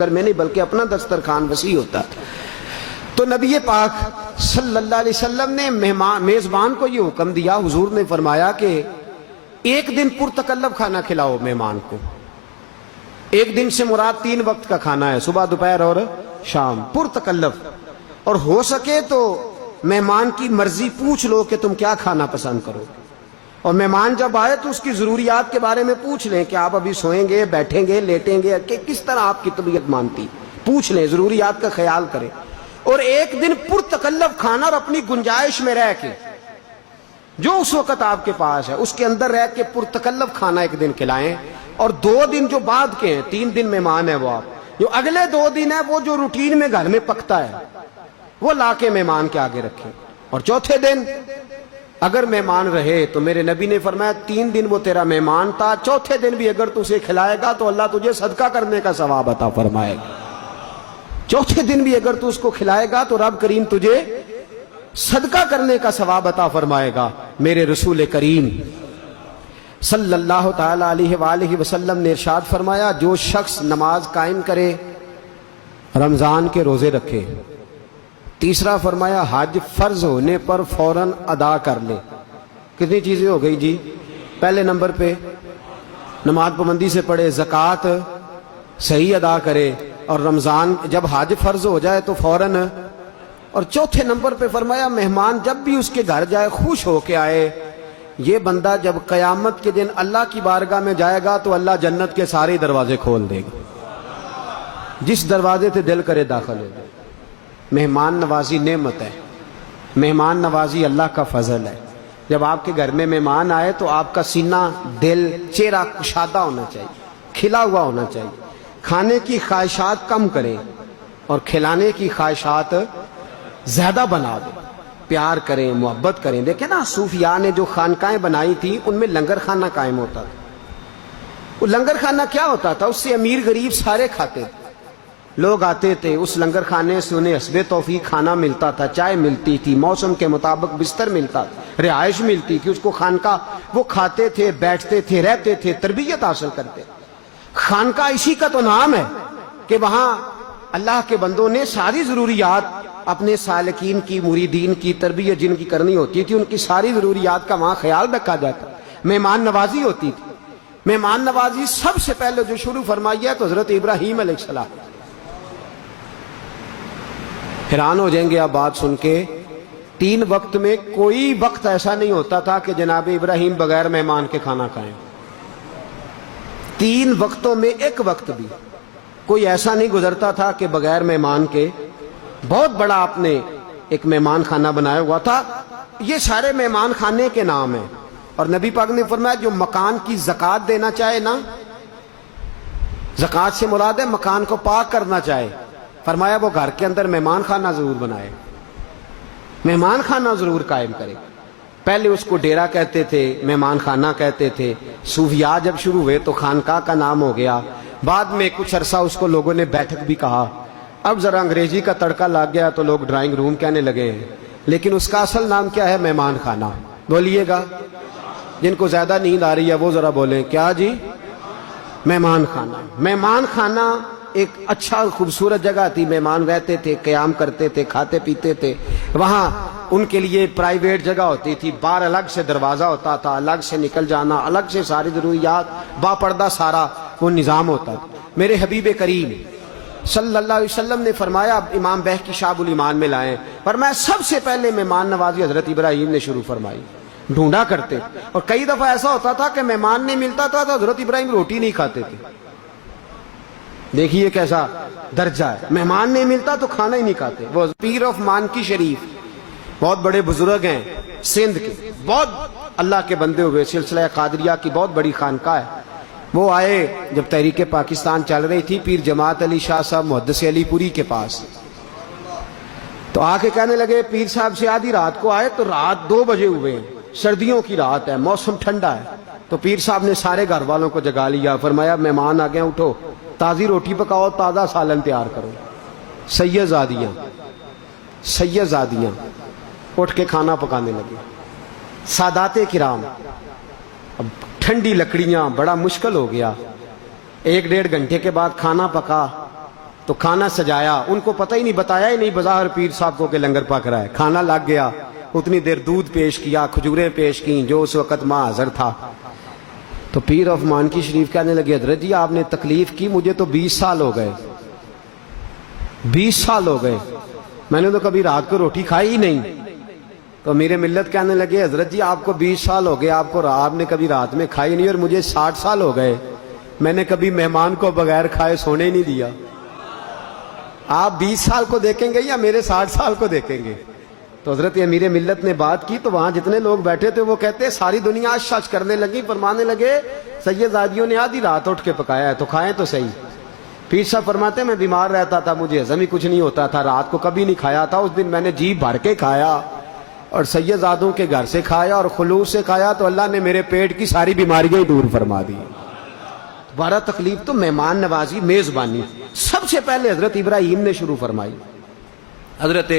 میں نہیں بلکہ اپنا دسترخوان وسیع ہوتا ہے۔ تو نبی پاک صلی اللہ علیہ وسلم نے میزبان کو یہ حکم دیا، حضور نے فرمایا کہ ایک دن پرتکلف کھانا کھلاؤ مہمان کو۔ ایک دن سے مراد 3 وقت کا کھانا ہے، صبح دوپہر اور شام، پرتکلف، اور ہو سکے تو مہمان کی مرضی پوچھ لو کہ تم کیا کھانا پسند کرو، اور مہمان جب آئے تو اس کی ضروریات کے بارے میں پوچھ لیں کہ آپ ابھی سوئیں گے، بیٹھیں گے، لیٹیں گے، کہ کس طرح آپ کی طبیعت مانتی، پوچھ لیں، ضروریات کا خیال کریں۔ اور ایک دن پرتکلف کھانا، اور اپنی گنجائش میں رہ کے جو اس وقت آپ کے پاس ہے اس کے اندر رہ کے پرتکلف کھانا ایک دن کھلائیں، اور 2 دن جو بعد کے ہیں، 3 دن مہمان ہے وہ آپ، جو اگلے 2 دن ہے وہ جو روٹین میں گھر میں پکتا ہے وہ لا کے مہمان کے آگے رکھیں، اور چوتھے دن اگر مہمان رہے تو میرے نبی نے فرمایا 3 دن وہ تیرا مہمان تھا، چوتھے دن بھی اگر تو اسے کھلائے گا تو اللہ تجھے صدقہ کرنے کا ثواب عطا فرمائے گا۔ چوتھے دن بھی اگر تو اس کو کھلائے گا تو رب کریم تجھے صدقہ کرنے کا ثواب عطا فرمائے گا۔ میرے رسول کریم صلی اللہ تعالی علیہ وآلہ وسلم نے ارشاد فرمایا، جو شخص نماز قائم کرے، رمضان کے روزے رکھے، تیسرا فرمایا حج فرض ہونے پر فوراً ادا کر لے۔ کتنی چیزیں ہو گئی جی؟ پہلے نمبر پہ نماز پابندی سے پڑھے، زکوٰۃ صحیح ادا کرے، اور رمضان جب حج فرض ہو جائے تو فوراً، اور چوتھے نمبر پہ فرمایا مہمان جب بھی اس کے گھر جائے خوش ہو کے آئے۔ یہ بندہ جب قیامت کے دن اللہ کی بارگاہ میں جائے گا تو اللہ جنت کے سارے دروازے کھول دے گا، جس دروازے سے دل کرے داخل ہو جائے۔ مہمان نوازی نعمت ہے، مہمان نوازی اللہ کا فضل ہے۔ جب آپ کے گھر میں مہمان آئے تو آپ کا سینہ، دل، چہرہ کشادہ ہونا چاہیے، کھلا ہوا ہونا چاہیے۔ کھانے کی خواہشات کم کریں اور کھلانے کی خواہشات زیادہ بنا دیں، پیار کریں، محبت کریں۔ دیکھیں نا، صوفیاء نے جو خانقاہیں بنائی تھی ان میں لنگر خانہ قائم ہوتا تھا۔ وہ لنگر خانہ کیا ہوتا تھا؟ اس سے امیر غریب سارے کھاتے تھے، لوگ آتے تھے، اس لنگر خانے سے انہیں حسب توفیق کھانا ملتا تھا، چائے ملتی تھی، موسم کے مطابق بستر ملتا تھا، رہائش ملتی تھی، اس کو خانقاہ، وہ کھاتے تھے، بیٹھتے تھے، رہتے تھے، تربیت حاصل کرتے تھے۔ خانقاہ اسی کا تو نام ہے کہ وہاں اللہ کے بندوں نے ساری ضروریات اپنے سالکین کی، مریدین کی تربیت جن کی کرنی ہوتی تھی، ان کی ساری ضروریات کا وہاں خیال رکھا جاتا۔ مہمان نوازی ہوتی تھی۔ مہمان نوازی سب سے پہلے جو شروع فرمائی ہے تو حضرت ابراہیم علیہ السلام۔ حیران ہو جائیں گے آپ بات سن کے، 3 وقت میں کوئی وقت ایسا نہیں ہوتا تھا کہ جناب ابراہیم بغیر مہمان کے کھانا کھائیں۔ 3 وقتوں میں ایک وقت بھی کوئی ایسا نہیں گزرتا تھا کہ بغیر مہمان کے۔ بہت بڑا آپ نے ایک مہمان خانہ بنایا ہوا تھا۔ یہ سارے مہمان خانے کے نام ہیں، اور نبی پاک نے فرمایا جو مکان کی زکوٰۃ دینا چاہے نا، زکوٰۃ سے مراد ہے مکان کو پاک کرنا چاہے، فرمایا وہ گھر کے اندر مہمان خانہ ضرور بنائے، مہمان خانہ ضرور قائم کرے۔ پہلے اس کو ڈیرا کہتے تھے، مہمان خانہ کہتے تھے، صوفیاء جب شروع ہوئے تو خانقاہ کا نام ہو گیا، بعد میں کچھ عرصہ اس کو لوگوں نے بیٹھک بھی کہا، اب ذرا انگریزی کا تڑکا لگ گیا تو لوگ ڈرائنگ روم کہنے لگے ہیں، لیکن اس کا اصل نام کیا ہے؟ مہمان خانہ۔ بولیے گا، جن کو زیادہ نیند آ رہی ہے وہ ذرا بولیں، کیا جی؟ مہمان خانہ۔ مہمان خانہ ایک اچھا خوبصورت جگہ تھی، مہمان رہتے تھے، قیام کرتے تھے، کھاتے پیتے تھے، وہاں ان کے لیے پرائیویٹ جگہ ہوتی تھی، باہر الگ سے دروازہ ہوتا تھا، الگ سے نکل جانا، الگ سے ساری ضروریات، با پردہ سارا وہ نظام ہوتا تھا۔ میرے حبیب کریم صلی اللہ علیہ وسلم نے فرمایا، اب امام بہقی شعب الایمان میں لائیں، فرمایا سب سے پہلے مہمان نوازی حضرت ابراہیم نے شروع فرمائی۔ ڈھونڈا کرتے، اور کئی دفعہ ایسا ہوتا تھا کہ مہمان نہیں ملتا تھا تو حضرت ابراہیم روٹی نہیں کھاتے تھے۔ دیکھیے کیسا درجہ ہے، مہمان نہیں ملتا تو کھانا ہی نہیں کھاتے۔ وہ پیر آف مانکی شریف، بہت بڑے بزرگ ہیں سندھ کے، بہت اللہ کے بندے ہوئے، سلسلہ قادریہ کی بہت بڑی خانقاہ ہے۔ وہ آئے جب تحریک پاکستان چل رہی تھی پیر جماعت علی شاہ صاحب محدث علی پوری کے پاس، تو آ کے کہنے لگے پیر صاحب سے آدھی رات کو آئے تو رات 2 بجے ہوئے ہیں، سردیوں کی رات ہے، موسم ٹھنڈا ہے۔ تو پیر صاحب نے سارے گھر والوں کو جگا لیا، فرمایا مہمان آ گئے، اٹھو، تازی روٹی پکاؤ، تازہ سالن تیار کرو۔ سیدزادیاں اٹھ کے کھانا پکانے لگے، سادات کرام۔ اب ٹھنڈی لکڑیاں، بڑا مشکل ہو گیا۔ 1 ڈیڑھ گھنٹے کے بعد کھانا پکا، تو کھانا سجایا، ان کو پتہ ہی نہیں، بتایا ہی نہیں بظاہر پیر صاحب کو کہ لنگر پک رہا ہے. کھانا لگ گیا، اتنی دیر دودھ پیش کیا، کھجوریں پیش کیں جو اس وقت ماں حضر تھا. تو پیر آف مانکی شریف کہنے لگے حضرت جی آپ نے تکلیف کی، مجھے تو 20 سال ہو گئے، 20 سال ہو گئے، میں نے تو کبھی رات کو روٹی کھائی ہی نہیں. تو میرے ملت کہنے لگے حضرت جی آپ کو 20 سال ہو گئے، آپ نے کبھی رات میں کھائی نہیں، اور مجھے 60 سال ہو گئے، میں نے کبھی مہمان کو بغیر کھائے سونے ہی نہیں دیا. آپ 20 سال کو دیکھیں گے یا میرے 60 سال کو دیکھیں گے؟ تو حضرت امیر ملت نے بات کی تو وہاں جتنے لوگ بیٹھے تھے وہ کہتے ساری دنیا شش کرنے لگی، فرمانے لگے سید زادیوں نے آدھی رات اٹھ کے پکایا ہے تو کھائیں تو صحیح. پیر صاحب فرماتے میں بیمار رہتا تھا، مجھے ہضم ہی کچھ نہیں ہوتا تھا، رات کو کبھی نہیں کھایا تھا، اس دن میں نے جی بھر کے کھایا اور سید زادوں کے گھر سے کھایا اور خلوص سے کھایا تو اللہ نے میرے پیٹ کی ساری بیماریاں ہی دور فرما دی. 12 تکلیف تو مہمان نوازی، میزبانی سب سے پہلے حضرت ابراہیم نے شروع فرمائی. حضرت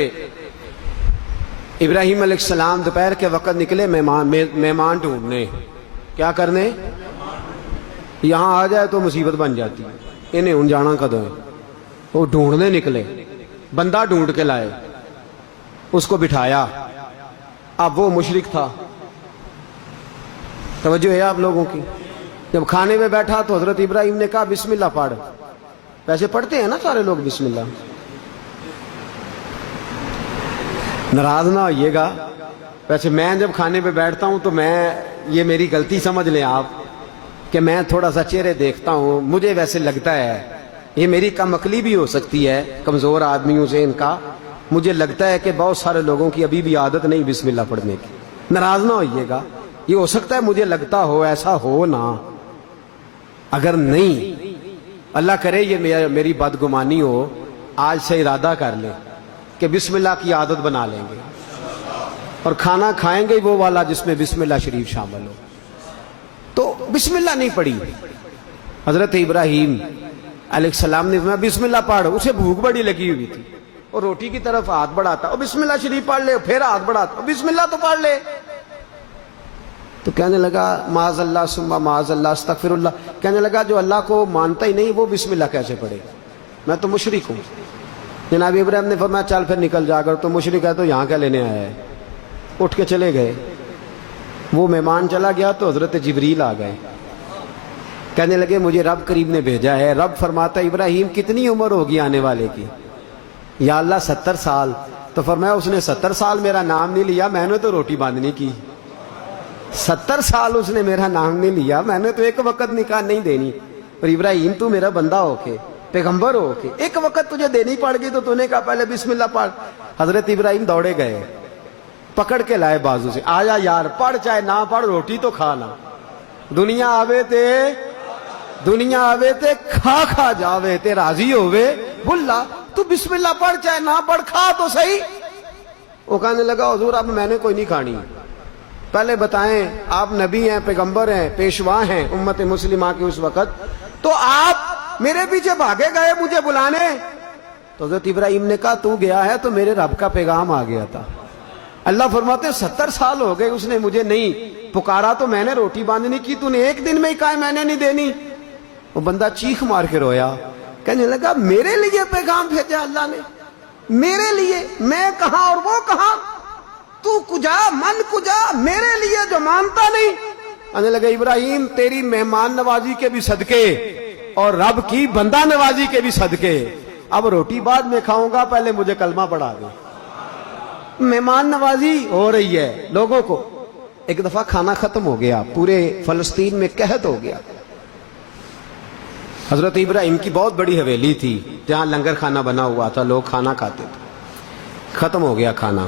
ابراہیم علیہ السلام دوپہر کے وقت نکلے مہمان ڈھونڈنے. کیا کرنے؟ یہاں آ جائے تو مصیبت بن جاتی ہے، انہیں ان جانا کدو ہے. وہ ڈھونڈنے نکلے، بندہ ڈھونڈ کے لائے، اس کو بٹھایا. اب وہ مشرک تھا. توجہ ہے آپ لوگوں کی؟ جب کھانے میں بیٹھا تو حضرت ابراہیم نے کہا بسم اللہ پڑھ. ویسے پڑھتے ہیں نا سارے لوگ بسم اللہ، ناراض نہ ہوئیے گا. ویسے میں جب کھانے پہ بیٹھتا ہوں تو یہ میری غلطی سمجھ لیں آپ کہ میں تھوڑا سا چہرے دیکھتا ہوں، مجھے ویسے لگتا ہے، یہ میری کم عقلی بھی ہو سکتی ہے کمزور آدمیوں سے ان کا، مجھے لگتا ہے کہ بہت سارے لوگوں کی ابھی بھی عادت نہیں بسم اللہ پڑھنے کی. ناراض نہ ہوئیے گا، یہ ہو سکتا ہے مجھے لگتا ہو، ایسا ہو نہ. اگر نہیں، اللہ کرے یہ میری بدگمانی ہو، آج سے ارادہ کر لیں کہ بسم اللہ کی عادت بنا لیں گے اور کھانا کھائیں گے وہ والا جس میں بسم اللہ شریف شامل ہو. تو بسم اللہ نہیں پڑھی. حضرت ابراہیم علیہ السلام نے فرمایا بسم اللہ پڑھ. اسے بھوک بڑی لگی ہوئی تھی اور روٹی کی طرف ہاتھ بڑھاتا، اور بسم اللہ شریف پڑھ لے، پھر ہاتھ بڑھاتا، اور بسم اللہ تو پڑھ لے. تو کہنے لگا معاذ اللہ ثم معاذ اللہ استغفر اللہ. کہنے لگا جو اللہ کو مانتا ہی نہیں وہ بسم اللہ کیسے پڑھے؟ میں تو مشرک ہوں. جناب ابراہیم نے فرمایا چل پھر نکل جا کر، تو مشرک ہے تو یہاں کیا لینے آیا ہے؟ اٹھ کے چلے گئے. وہ مہمان چلا گیا تو حضرت جبریل آ گئے. کہنے لگے مجھے رب کریم نے بھیجا ہے. رب فرماتا ابراہیم کتنی عمر ہوگی آنے والے کی؟ یا اللہ 70 سال. تو فرمایا اس نے 70 سال میرا نام نہیں لیا، میں نے تو روٹی باندھنی کی. 70 سال اس نے میرا نام نہیں لیا، میں نے تو ایک وقت نکاح نہیں دینی. اور ابراہیم تو میرا بندہ ہو کے، پیغمبر ہو کے، ایک وقت تجھے دینی پڑ گئی تو نے کہا پہلے بسم اللہ پڑھ. حضرت ابراہیم دوڑے گئے، پکڑ کے لائے بازو سے، آجا یار پڑھ چاہے نہ پڑھ روٹی تو کھانا. دنیا آوے تے کھا کھا جاوے تے راضی ہوئے بھلا. تو بسم اللہ پڑھ چاہے نہ پڑھ، کھا تو صحیح. وہ کہنے لگا حضور اب میں نے کوئی نہیں کھانی. پہلے بتائیں آپ نبی ہیں، پیغمبر ہیں، پیشوا ہیں امت مسلمہ کے اس وقت، تو آپ میرے پیچھے بھاگے گئے مجھے بلانے. تو حضرت ابراہیم نے کہا تو گیا ہے تو میرے رب کا پیغام آ گیا تھا. اللہ فرماتے 70 سال ہو گئے اس نے مجھے نہیں پکارا تو میں نے روٹی باندھنی کی، تو نے ایک دن میں ہی کہا میں نے نہیں دینی. وہ بندہ چیخ مار کے رویا، کہنے لگا میرے لیے پیغام بھیجا اللہ نے، میرے لیے، میں کہاں اور وہ کہاں، تو کجا من کجا، میرے لیے جو مانتا نہیں. کہنے لگا ابراہیم تیری مہمان نوازی کے بھی صدقے اور رب کی بندہ نوازی کے بھی صدقے، اب روٹی بعد میں کھاؤں گا، پہلے مجھے کلمہ پڑھا دے. مہمان نوازی ہو رہی ہے لوگوں کو. ایک دفعہ کھانا ختم ہو گیا، پورے فلسطین میں قحط ہو گیا. حضرت ابراہیم کی بہت بڑی حویلی تھی جہاں لنگر کھانا بنا ہوا تھا، لوگ کھانا کھاتے تھے. ختم ہو گیا کھانا،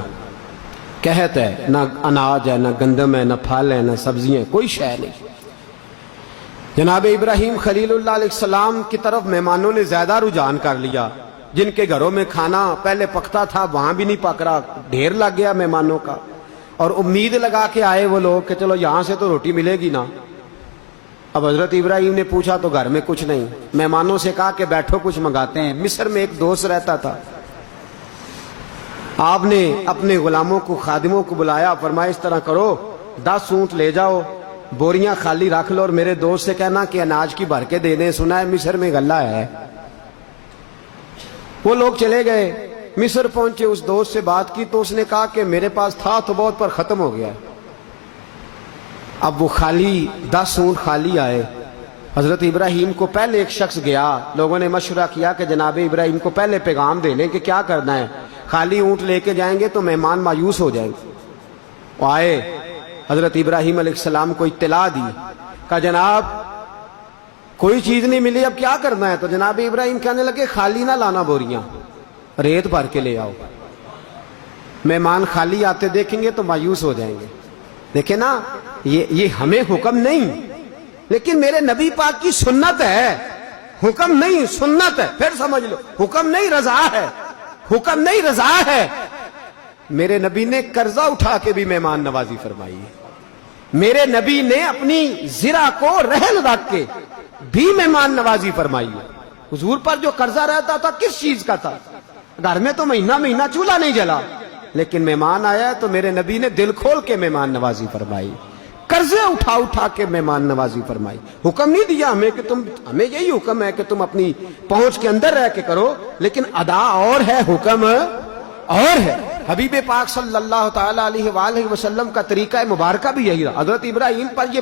قحط ہے، نہ اناج ہے، نہ گندم ہے، نہ پھل ہے، نہ سبزیاں، کوئی شے نہیں. جناب ابراہیم خلیل اللہ علیہ السلام کی طرف مہمانوں نے زیادہ رجحان کر لیا. جن کے گھروں میں کھانا پہلے پکتا تھا وہاں بھی نہیں پک رہا، ڈھیر لگ گیا مہمانوں کا. اور امید لگا کے آئے وہ لوگ کہ چلو یہاں سے تو روٹی ملے گی نا. اب حضرت ابراہیم نے پوچھا تو گھر میں کچھ نہیں. مہمانوں سے کہا کہ بیٹھو کچھ منگاتے ہیں. مصر میں ایک دوست رہتا تھا، آپ نے اپنے غلاموں کو، خادموں کو بلایا، فرمایا اس طرح کرو 10 اونٹ لے جاؤ، بوریاں خالی رکھ لو اور میرے دوست سے کہنا کہ اناج کی بھر کے دے دیں، سنا ہے مصر میں غلہ ہے. وہ لوگ چلے گئے، مصر پہنچے، اس دوست سے بات کی تو اس نے کہا کہ میرے پاس تھا تو بہت پر ختم ہو گیا۔ اب وہ خالی 10 اونٹ خالی آئے۔ حضرت ابراہیم کو پہلے ایک شخص گیا، لوگوں نے مشورہ کیا کہ جناب ابراہیم کو پہلے پیغام دے لیں کہ کیا کرنا ہے، خالی اونٹ لے کے جائیں گے تو مہمان مایوس ہو جائیں گے۔ وہ آئے، حضرت ابراہیم علیہ السلام کو اطلاع دی، کہا جناب کوئی چیز نہیں ملی، اب کیا کرنا ہے؟ تو جناب ابراہیم کہنے لگے خالی نہ لانا بوریاں، ریت بھر کے لے آؤ، مہمان خالی آتے دیکھیں گے تو مایوس ہو جائیں گے۔ دیکھیں نا، یہ ہمیں حکم نہیں، لیکن میرے نبی پاک کی سنت ہے، حکم نہیں سنت ہے، پھر سمجھ لو، حکم نہیں رضا ہے، حکم نہیں رضا ہے۔ میرے نبی نے قرضہ اٹھا کے بھی مہمان نوازی فرمائی ہے، میرے نبی نے اپنی زرہ کو رہن رکھ کے بھی مہمان نوازی فرمائی ہے۔ حضور پر جو قرضہ رہتا تھا کس چیز کا تھا؟ گھر میں تو مہینہ چولہا نہیں جلا، لیکن مہمان آیا تو میرے نبی نے دل کھول کے مہمان نوازی فرمائی، قرضے اٹھا کے مہمان نوازی فرمائی۔ حکم نہیں دیا ہمیں کہ ہمیں یہی حکم ہے کہ تم اپنی پہنچ کے اندر رہ کے کرو، لیکن ادا اور ہے، حکم اور ہے۔ حبیب پاک صلی اللہ تعالی علیہ وآلہ وسلم کا طریقہ مبارکہ بھی یہی رہا۔ حضرت ابراہیم پر یہ